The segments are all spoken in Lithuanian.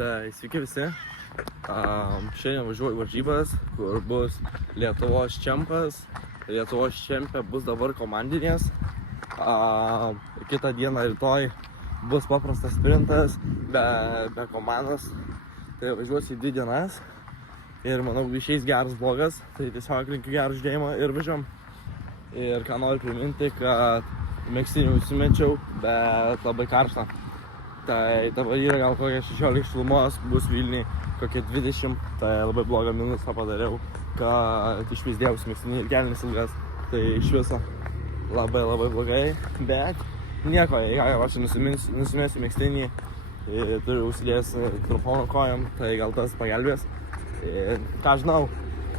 Tai sveiki visi. Šiandien važiuoju varžybas, kur bus Lietuvos čempas. Lietuvos čempė bus dabar komandinės. Kitą dieną rytoj bus paprastas sprintas be komandos. Tai važiuosiu į 2 dienas. Ir manau, išeis geras blogas. Tai tiesiog linkiu gerą žydėjimą ir važiuom. Ir ką noriu priminti, kad megztinį užsimečiau, bet labai karšta. Tai dabar yra gal kokie 16 šilumos, bus Vilniui kokie 20, tai labai blogą minusą padariau, kad išvyzdėjausi megztinį ir kelnes ilgas, tai iš viso labai blogai, bet nieko, jei aš nusimesiu megztinį, turiu užsidėjęs mikrofoną kojam, tai gal tas pagelbės. Ką žinau,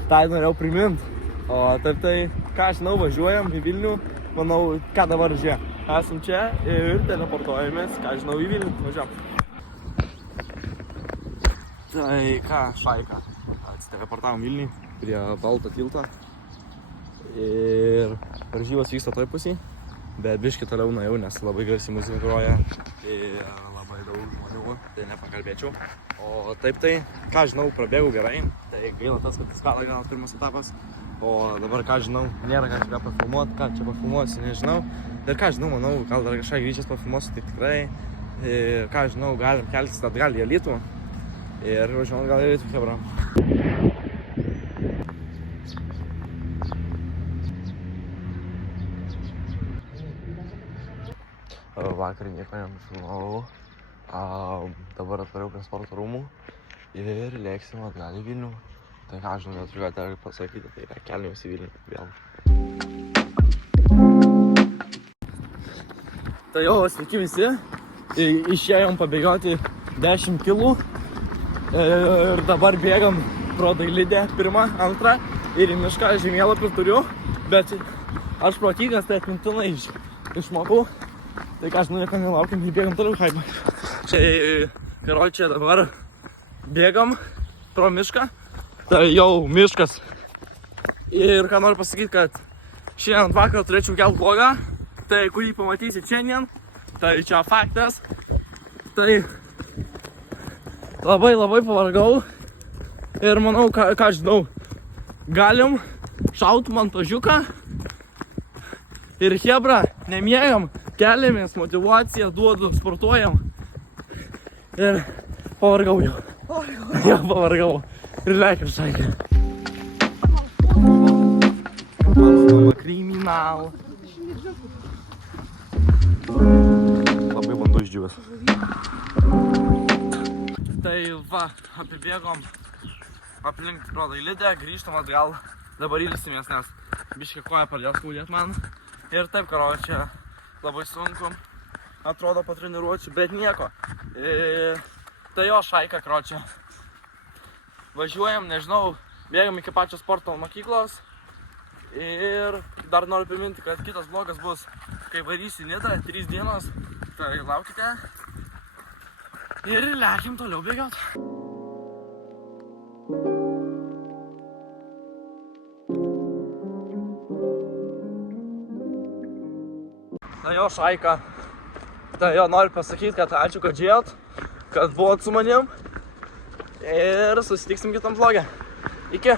tai norėjau primint, o taip tai, ką žinau, važiuojam į Vilnių, manau, ką dabar žiūrė. Esam čia ir teleportuojamės, ką žinau, į Vilnių, važiuom. Tai ką, šaika, atsiteleportavom Vilniui prie Balto tilto ir varžybos vyksta toj pusėj, bet biškį toliau nuėjau, nes labai garsiai muzika groja ir labai daug žmonių, tai nepakalbėčiau. O taip tai, ką žinau, prabėgau gerai, tai gaila tas, kad skalą gal pirmas etapas. O dabar, ką žinau, nėra ką pafilmuoti, ką čia pafilmuosiu, nežinau. Ir ką žinau, manau, gal dar kažką grįžęs pafilmuosiu, tai tikrai. Ir ką žinau, galim keltis atgal į Alytų. Ir važiuojam gal į Alytų, chebra. Vakar nieko nenufilmavau. Dabar atvariau prie sporto rūmų ir lėksim atgal į Vilnių. Tai ką žinau, neturiu ką dar pasakyti, tai keliamės į Vilnių vėl. Tai jau, sveiki visi. Išėjom pabėgioti 10 kilų. Ir dabar bėgam pro Dailidę 1, 2 ir į mišką žemėlapį turiu. Bet aš protingas, tai atmintinai išmokau. Tai ką žinau, nieko nelaukiam ir bėgam toliau haibą. Čia dabar bėgam pro mišką. Tai jau miškas. Ir ką noriu pasakyti, kad šiandien vakarą turėčiau kelt vlogą, tai kurį pamatysit šiandien, tai čia faktas. Tai labai pavargau ir manau, ką žinau, galim šaut montažiuką ir chebra, nemiegam, keliamės, motivaciją duodu, sportuojam ir pavargau jau. Jau pavargau. Ir lekiam šaikį. Kriminal. Labai vandu išdžiūvęs. Tai va, apibėgom aplink pro Dailidę, grįžtam atgal. Dabar ilsimės, nes biškį koja pradėjo skaudėt man. Ir taip, čia labai sunku. Atrodo po treniruočių, bet nieko. Tai jo šaika, čia. Važiuojam, nežinau, bėgam iki pačios sporto mokyklos. Ir dar noriu priminti, kad kitas vlogas bus, kai varysiu į Nidą, 3 dienos. Tai laukite. Ir lekim toliau bėgiot. Tai jo šaika. Tai jo noriu pasakyti, kad ačiū, kad žiūrėjot, kad buvot su manim. Ir susitiksim kitam vlogę. Iki.